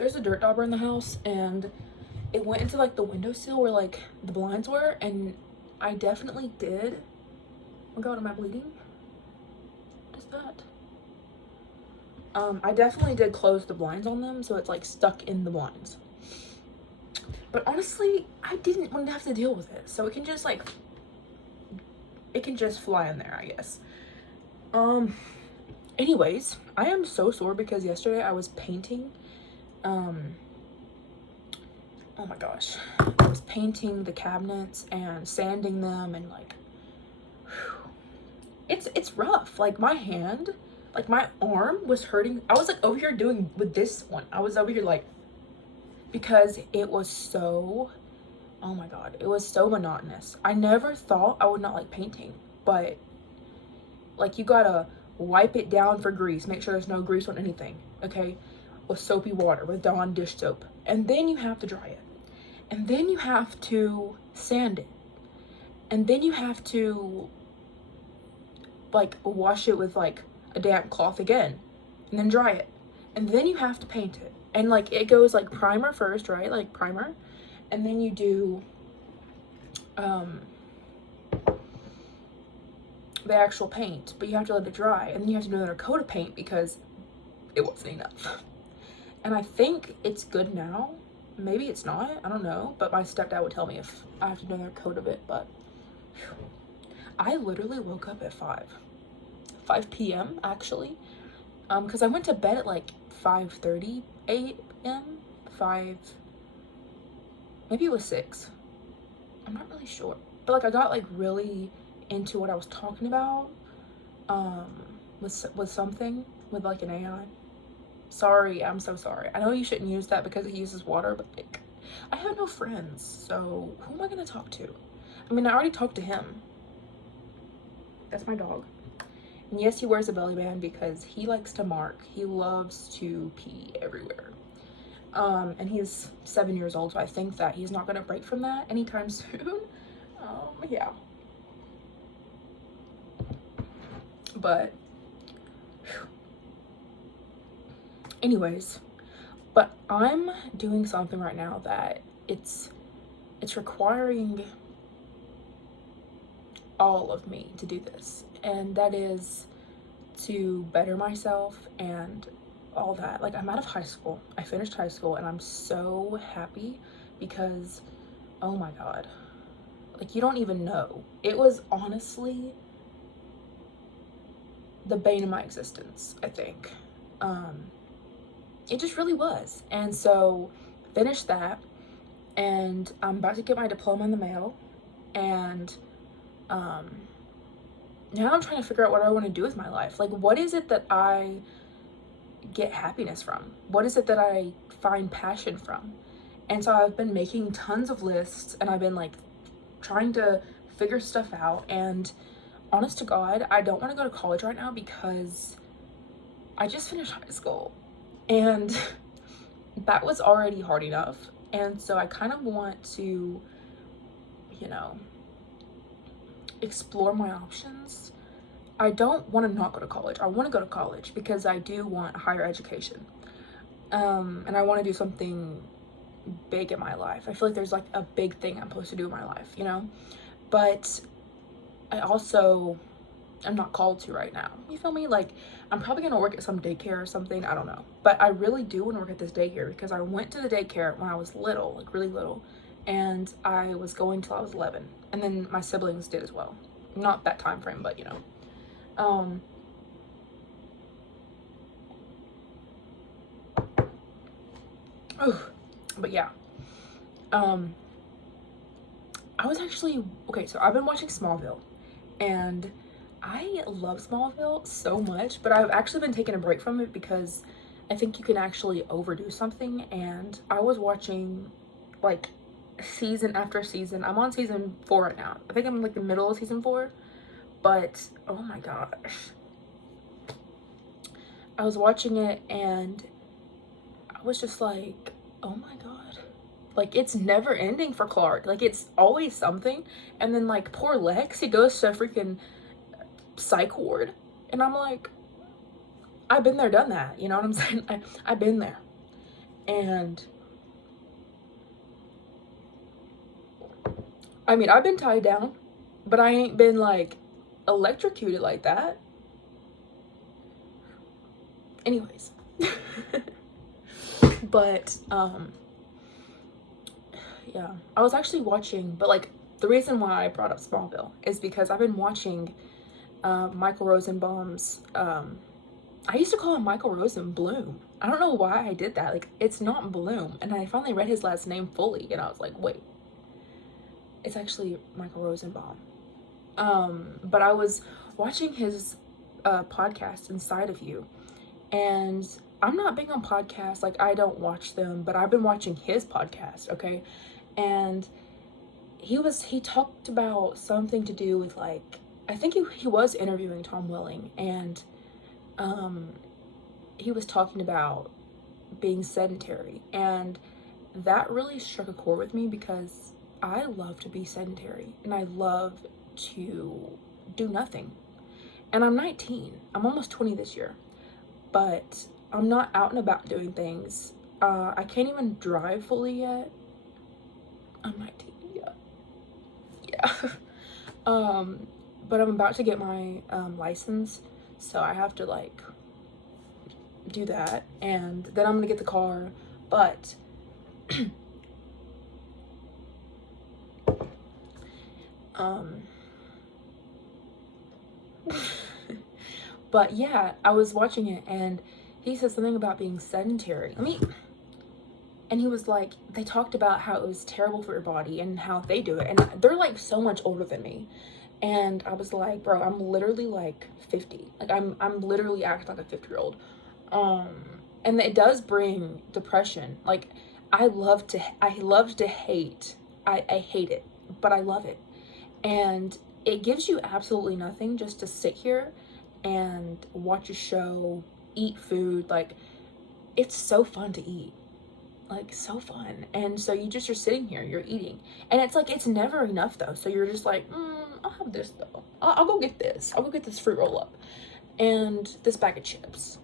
there's a dirt dauber in the house, and it went into like the windowsill where like the blinds were, and I definitely did. Oh god, am I bleeding? What is that? I definitely did close the blinds on them, so it's like stuck in the blinds. But honestly, I didn't want to have to deal with it, so it can just like, it can just fly in there, I guess. Anyways, I am so sore because yesterday I was painting, oh my gosh, I was painting the cabinets and sanding them, and like, it's rough. Like my hand, like my arm was hurting. I was like over here doing with this one. I was over here like, because it was so, oh my god, it was so monotonous. I never thought I would not like painting, but like you gotta wipe it down for grease, make sure there's no grease on anything, okay, with soapy water, with Dawn dish soap, and then you have to dry it, and then you have to sand it, and then you have to like wash it with like a damp cloth again, and then dry it, and then you have to paint it. And like it goes like primer first, right? Like primer, and then you do the actual paint, but you have to let it dry, and then you have to do another coat of paint because it wasn't enough. And I think it's good now. Maybe it's not, I don't know, but my stepdad would tell me if I have to do another coat of it. But whew, I literally woke up at 5 p.m. actually, because I went to bed at like 5:30 a.m. 5, maybe it was 6, I'm not really sure, but like I got like really into what I was talking about with something with like an AI. Sorry, I'm so sorry. I know you shouldn't use that because it uses water, but like I have no friends, so who am I gonna talk to? I mean, I already talked to him. That's my dog. And yes, he wears a belly band because he likes to mark. He loves to pee everywhere. And he's 7 years old, so I think that he's not gonna break from that anytime soon. Yeah. But anyways, but I'm doing something right now that it's requiring all of me to do this, and that is to better myself and all that. Like I'm out of high school. I finished high school, and I'm so happy because oh my god, like you don't even know. It was honestly the bane of my existence, I think. It just really was. And so finished that, and I'm about to get my diploma in the mail, and now I'm trying to figure out what I want to do with my life. Like what is it that I get happiness from? What is it that I find passion from? And so I've been making tons of lists, and I've been like trying to figure stuff out. And honest to God, I don't want to go to college right now because I just finished high school, and that was already hard enough. And so I kind of want to, you know, explore my options. I don't want to not go to college. I want to go to college because I do want higher education. And I want to do something big in my life. I feel like there's like a big thing I'm supposed to do in my life, you know? But I also am not called to right now. You feel me? Like I'm probably gonna work at some daycare or something. I don't know. But I really do want to work at this daycare because I went to the daycare when I was little, like really little. And I was going till I was 11. And then my siblings did as well. Not that time frame, but you know. But yeah. I was actually, okay, so I've been watching Smallville, and I love Smallville so much, but I've actually been taking a break from it because I think you can actually overdo something. And I was watching like season after season. I'm on season 4 right now. I think I'm like the middle of season 4, but oh my gosh. I was watching it and I was just like, oh my god. Like it's never ending for Clark. Like it's always something. And then like poor Lex, he goes to a freaking psych ward. And I'm like, I've been there, done that. You know what I'm saying? I've been there. And I mean, I've been tied down, but I ain't been like electrocuted like that. Anyways. But yeah, I was actually watching, but like the reason why I brought up Smallville is because I've been watching Michael Rosenbaum's I used to call him Michael Rosenblum. I don't know why I did that. Like, it's not Bloom. And I finally read his last name fully, and I was like, wait, it's actually Michael Rosenbaum. But I was watching his podcast, Inside of You, and I'm not big on podcasts. Like, I don't watch them, but I've been watching his podcast, okay? And he talked about something to do with, like, I think he was interviewing Tom Welling, and he was talking about being sedentary, and that really struck a chord with me because I love to be sedentary and I love to do nothing. And I'm 19. I'm almost 20 this year, but I'm not out and about doing things. I can't even drive fully yet. I'm 19. Yeah. But I'm about to get my license, so I have to like do that, and then I'm gonna get the car. But but yeah, I was watching it, and he said something about being sedentary. And he was like, they talked about how it was terrible for your body and how they do it, and they're like so much older than me. And I was like, bro, I'm literally like 50. Like I'm literally acting like a 50-year-old. And it does bring depression. Like I love to hate. I hate it, but I love it. And it gives you absolutely nothing just to sit here and watch a show, eat food. Like it's so fun to eat. Like so fun. And so you're sitting here, you're eating, and it's like it's never enough though. So you're just like, I'll have this though. I'll go get this. I'll go get this fruit roll up and this bag of chips.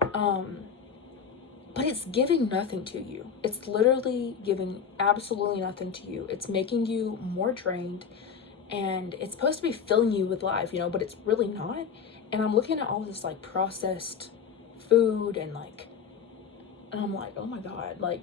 But it's giving nothing to you. It's literally giving absolutely nothing to you. It's making you more drained, and it's supposed to be filling you with life, you know, but it's really not. And I'm looking at all this like processed food and I'm like, oh my God, like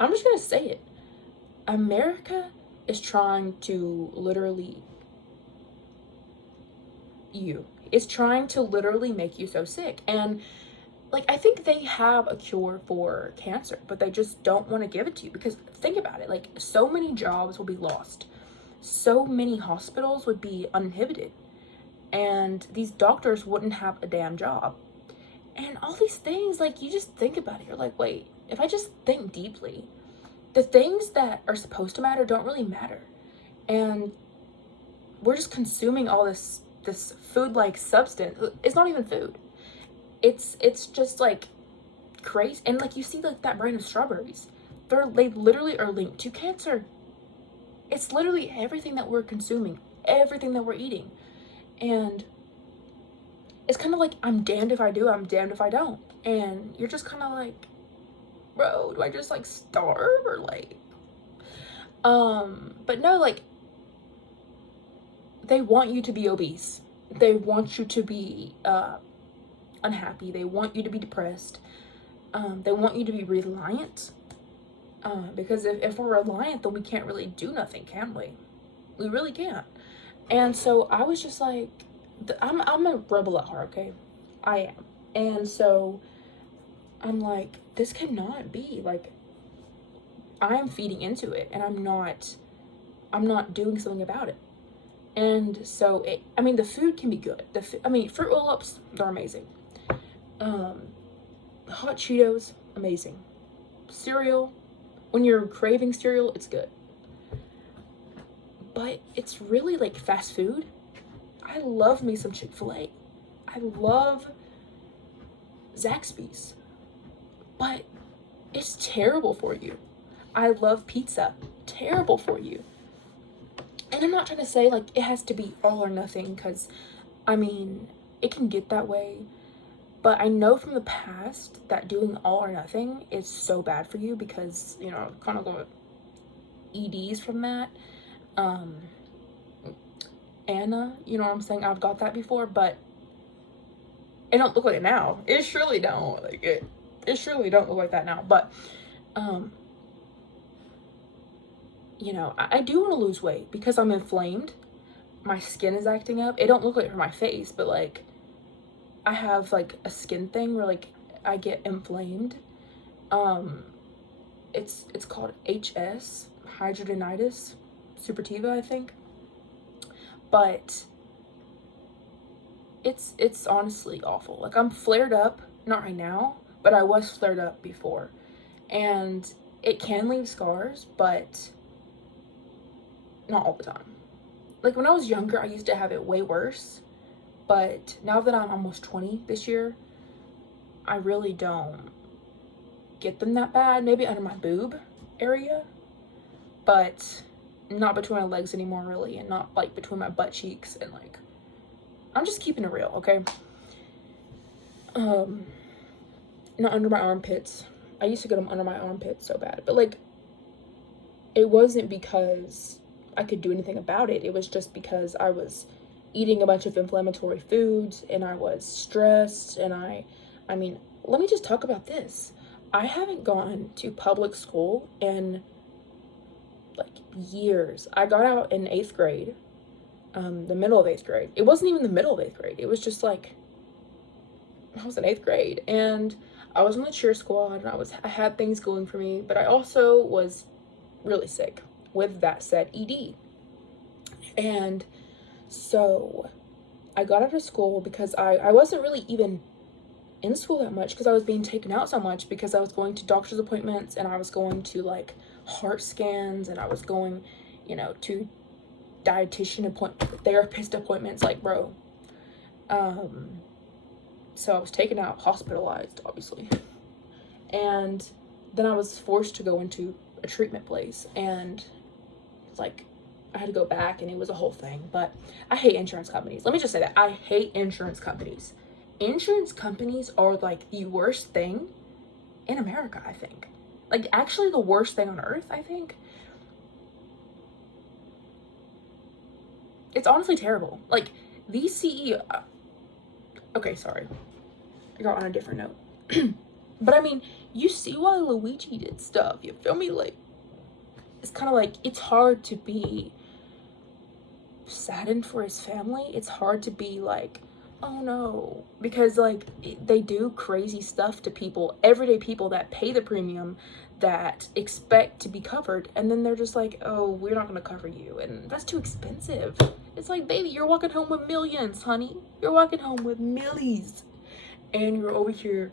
I'm just gonna say it. America is trying to literally it's trying to literally make you so sick. And like I think they have a cure for cancer, but they just don't want to give it to you, because think about it, like so many jobs will be lost, so many hospitals would be uninhibited, and these doctors wouldn't have a damn job, and all these things. Like you just think about it, you're like, wait, if I just think deeply, the things that are supposed to matter don't really matter, and we're just consuming all this food like substance. It's not even food. It's just like crazy. And like you see like that brand of strawberries, they literally are linked to cancer. It's literally everything that we're consuming, everything that we're eating. And it's kind of like, I'm damned if I do, I'm damned if I don't. And you're just kind of like, bro, do I just like starve or like but no, like they want you to be obese, they want you to be unhappy, they want you to be depressed, they want you to be reliant, because if we're reliant, then we can't really do nothing, can we? We really can't. And so I was just like, I'm a rebel at heart, okay? I am. And so I'm like, this cannot be. Like, I'm feeding into it, and I'm not doing something about it. And so I mean, the food can be good. Fruit roll-ups, they're amazing. Hot Cheetos, amazing. Cereal, when you're craving cereal, it's good. But it's really like fast food. I love me some Chick-fil-A. I love Zaxby's. But it's terrible for you. I love pizza. Terrible for you. And I'm not trying to say like it has to be all or nothing, because I mean, it can get that way. But I know from the past that doing all or nothing is so bad for you because, you know, kind of got EDs from that. Anna, you know what I'm saying? I've got that before, but it don't look like it now. It surely don't. Like it surely don't look like that now. But you know, I do want to lose weight because I'm inflamed. My skin is acting up. It don't look like it for my face, but like I have like a skin thing where like I get inflamed. It's called HS, hidradenitis suppurativa, I think. But it's honestly awful. Like I'm flared up, not right now, but I was flared up before. And it can leave scars, but not all the time. Like when I was younger, I used to have it way worse, but now that I'm almost 20 this year, I really don't get them that bad. Maybe under my boob area, but not between my legs anymore, really, and not like between my butt cheeks. And like I'm just keeping it real, okay? Not under my armpits. I used to get them under my armpits so bad, but like it wasn't because I could do anything about it. It was just because I was eating a bunch of inflammatory foods and I was stressed. And I mean, let me just talk about this. I haven't gone to public school in like years. I got out in 8th grade, the middle of 8th grade. It wasn't even the middle of 8th grade. It was just like, I was in 8th grade and I was on the cheer squad and I had things going for me, but I also was really sick with that said ED. And so I got out of school because I wasn't really even in school that much because I was being taken out so much because I was going to doctor's appointments and I was going to like heart scans and I was going, you know, to therapist appointments, like, bro. So I was taken out, hospitalized, obviously. And then I was forced to go into a treatment place and like I had to go back and it was a whole thing. But I hate insurance companies. Let me just say that. I hate insurance companies. Insurance companies are like the worst thing in America, I think. Like actually the worst thing on earth, I think. It's honestly terrible. Like these CEO, okay, sorry. I got on a different note. But I mean, you see why Luigi did stuff. You feel me? Like, it's kind of like, it's hard to be saddened for his family. It's hard to be like, oh no, because like they do crazy stuff to people, everyday people that pay the premium, that expect to be covered, and then they're just like, oh, we're not gonna cover you, and that's too expensive. It's like, baby, you're walking home with millions, honey. You're walking home with millies, and you're over here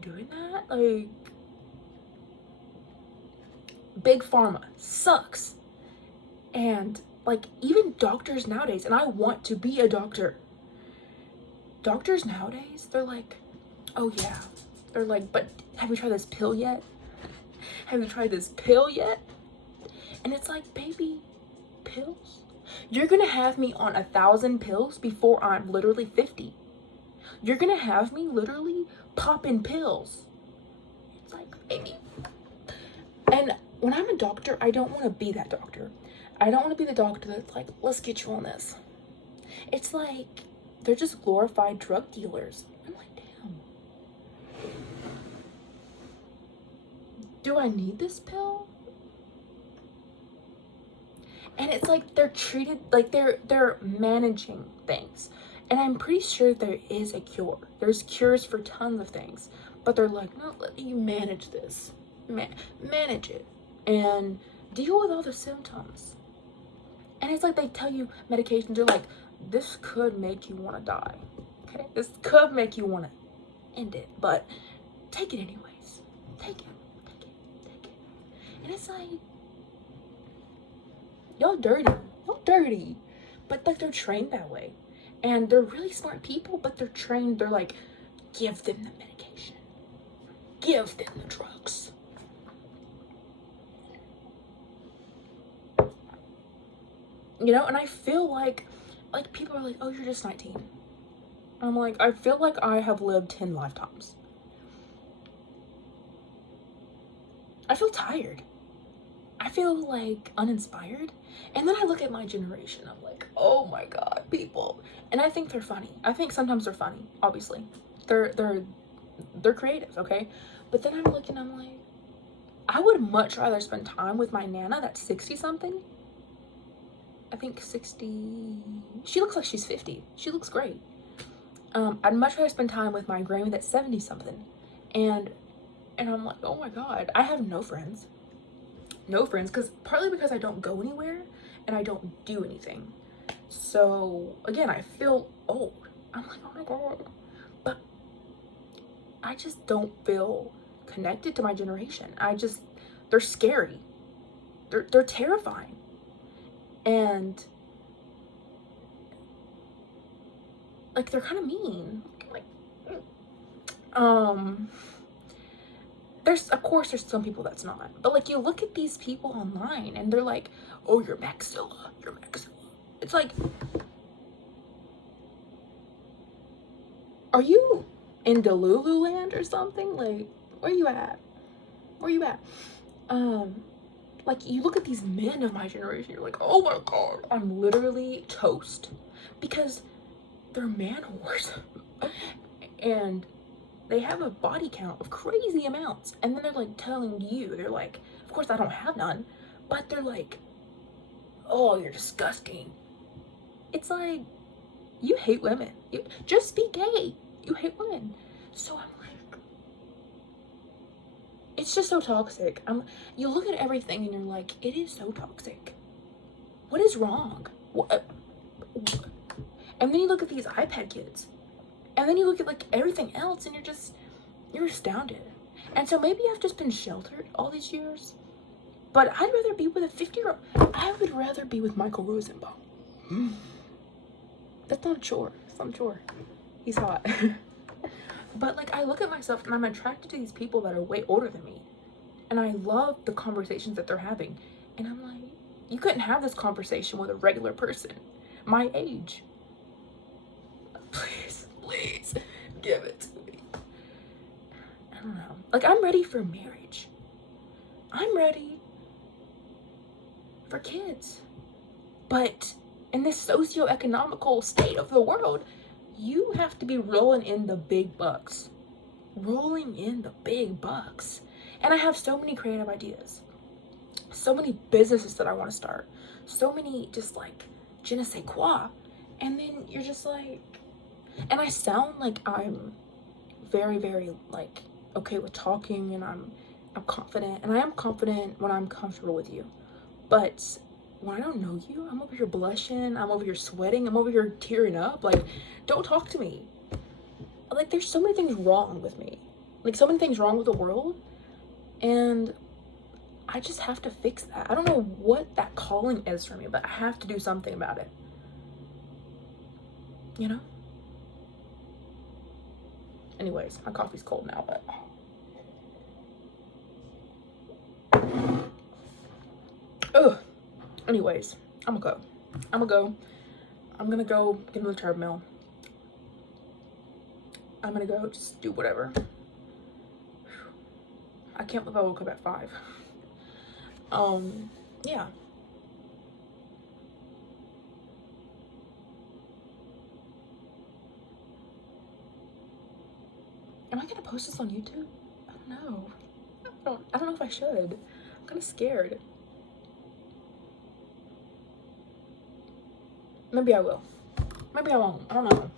doing that. Like, big pharma sucks. And like even doctors nowadays, and I want to be a doctor, doctors nowadays, they're like, oh yeah, they're like, but have you tried this pill yet? Have you tried this pill yet? And it's like, baby, pills? You're gonna have me on 1,000 pills before I'm literally 50. You're gonna have me literally popping pills. It's like, baby. And when I'm a doctor, I don't want to be that doctor. I don't want to be the doctor that's like, let's get you on this. It's like, they're just glorified drug dealers. I'm like, damn. Do I need this pill? And it's like they're treated like they're managing things. And I'm pretty sure there is a cure. There's cures for tons of things. But they're like, no, let you manage this. Manage it. And deal with all the symptoms. And it's like they tell you medications are like, this could make you want to die. Okay? This could make you want to end it. But take it anyways. Take it. Take it. Take it. And it's like, y'all dirty. Y'all dirty. But like they're trained that way. And they're really smart people, but they're trained. They're like, give them the medication. Give them the drugs. You know, and I feel like people are like, oh, you're just 19. I'm like, I feel like I have lived 10 lifetimes. I feel tired. I feel like uninspired. And then I look at my generation, I'm like, oh my god, people. And I think they're funny. I think sometimes they're funny, obviously. They're creative, okay? But then I'm looking, I'm like, I would much rather spend time with my Nana that's 60 something. I think 60. She looks like she's 50. She looks great. I'd much rather spend time with my Grammy that's 70 something. And I'm like, oh my god, I have no friends. No friends, partly because I don't go anywhere and I don't do anything. So again, I feel old. I'm like, oh my god. But I just don't feel connected to my generation. They're scary. They're terrifying. And like they're kind of mean. Like there's, of course, there's some people that's not. But like, you look at these people online and they're like, oh, you're Maxilla. You're Maxilla. It's like, are you in Delulu land or something? Like, where you at? Where you at? Like, you look at these men of my generation, you're like, oh my god, I'm literally toast. Because they're man whores. And they have a body count of crazy amounts. And then they're like telling you, they're like, of course I don't have none, but they're like, oh, you're disgusting. It's like, you hate women. Just be gay. You hate women. So I'm like, it's just so toxic. You look at everything and you're like, it is so toxic. What is wrong? What? And then you look at these iPad kids. And then you look at like everything else and you're astounded. And so maybe I've just been sheltered all these years. But I'd rather be with a 50-year-old. I would rather be with Michael Rosenbaum. That's not a chore. It's not a chore. He's hot. But like, I look at myself and I'm attracted to these people that are way older than me. And I love the conversations that they're having. And I'm like, you couldn't have this conversation with a regular person my age. Please give it to me. I don't know. Like, I'm ready for marriage. I'm ready for kids. But in this socio-economical state of the world, you have to be rolling in the big bucks. Rolling in the big bucks. And I have so many creative ideas. So many businesses that I want to start. So many just like je ne sais quoi. And then you're just like, and I sound like I'm very, very like okay with talking, and I'm confident, and I am confident when I'm comfortable with you. But when I don't know you, I'm over here blushing, I'm over here sweating, I'm over here tearing up. Like, don't talk to me. Like, there's so many things wrong with me. Like, so many things wrong with the world. And I just have to fix that. I don't know what that calling is for me, but I have to do something about it. You know? Anyways, my coffee's cold now, but... Ugh. Anyways, I'm gonna go. I'm gonna go get on the treadmill. I'm gonna go just do whatever. I can't believe I woke up at 5. Yeah. Am I gonna post this on YouTube? I don't know. I don't know if I should. I'm kind of scared. Maybe I will. Maybe I won't. I don't know.